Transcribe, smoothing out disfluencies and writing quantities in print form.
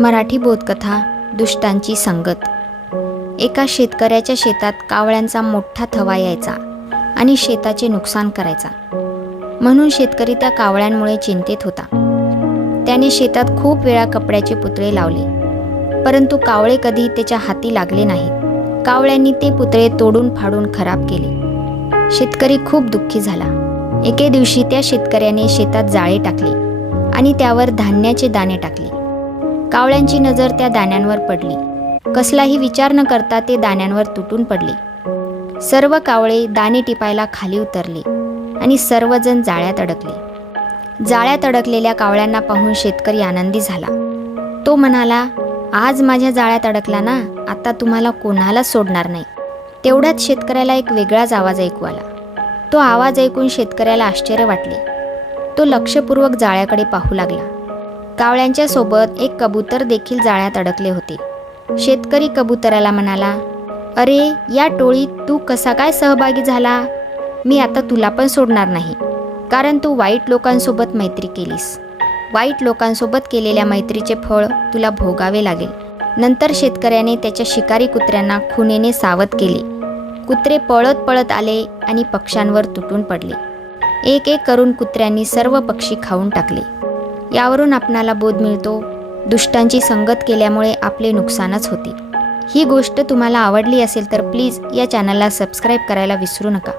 मराठी बोधकथा दुष्टांची संगत। एका शेतकऱ्याच्या शेतात कावळ्यांचा मोठा थवा यायचा आणि शेताचे नुकसान करायचा। म्हणून शेतकरी त्या कावळ्यांमुळे चिंतित होता। त्याने शेतात खूप वेळा कपड्याचे पुतळे लावले, परंतु कावळे कधी त्याच्या हाती लागले नाहीत। कावळ्यांनी ते पुतळे तोडून फाडून खराब केले। शेतकरी खूप दुःखी झाला। एके दिवशी त्या शेतकऱ्याने शेतात जाळे टाकले आणि त्यावर धान्याचे दाणे टाकले। कावळ्यांची नजर त्या दाण्यांवर पडली। कसलाही विचार न करता ते दाण्यांवर तुटून पडले। सर्व कावळे दाणे टिपायला खाली उतरले आणि सर्वजण जाळ्यात अडकले। जाळ्यात अडकलेल्या कावळ्यांना पाहून शेतकरी आनंदी झाला। तो म्हणाला, आज माझ्या जाळ्यात अडकला ना, आता तुम्हाला कोणालाच सोडणार नाही। तेवढ्यात शेतकऱ्याला एक वेगळाच आवाज ऐकू आला। तो आवाज ऐकून शेतकऱ्याला आश्चर्य वाटले। तो लक्षपूर्वक जाळ्याकडे पाहू लागला। कावळ्यांच्या सोबत एक कबूतर देखील जाळ्यात अडकले होते। शेतकरी कबुतराला म्हणाला, अरे, या टोळीत तू कसा काय सहभागी झाला? मी आता तुला पण सोडणार नाही, कारण तू वाईट लोकांसोबत मैत्री केलीस। वाईट लोकांसोबत केलेल्या मैत्रीचे फळ तुला भोगावे लागेल। नंतर शेतकऱ्याने त्याच्या शिकारी कुत्र्यांना खुणेने सावध केले। कुत्रे पळत पळत आले आणि पक्ष्यांवर तुटून पडले। एक एक करून कुत्र्यांनी सर्व पक्षी खाऊन टाकले। यावरून आपणाला बोध मिळतो, दुष्टांची संगत केल्यामुळे आपले नुकसानच होते। ही गोष्ट तुम्हाला आवडली असेल तर प्लीज या चॅनलला सबस्क्राईब करायला विसरू नका।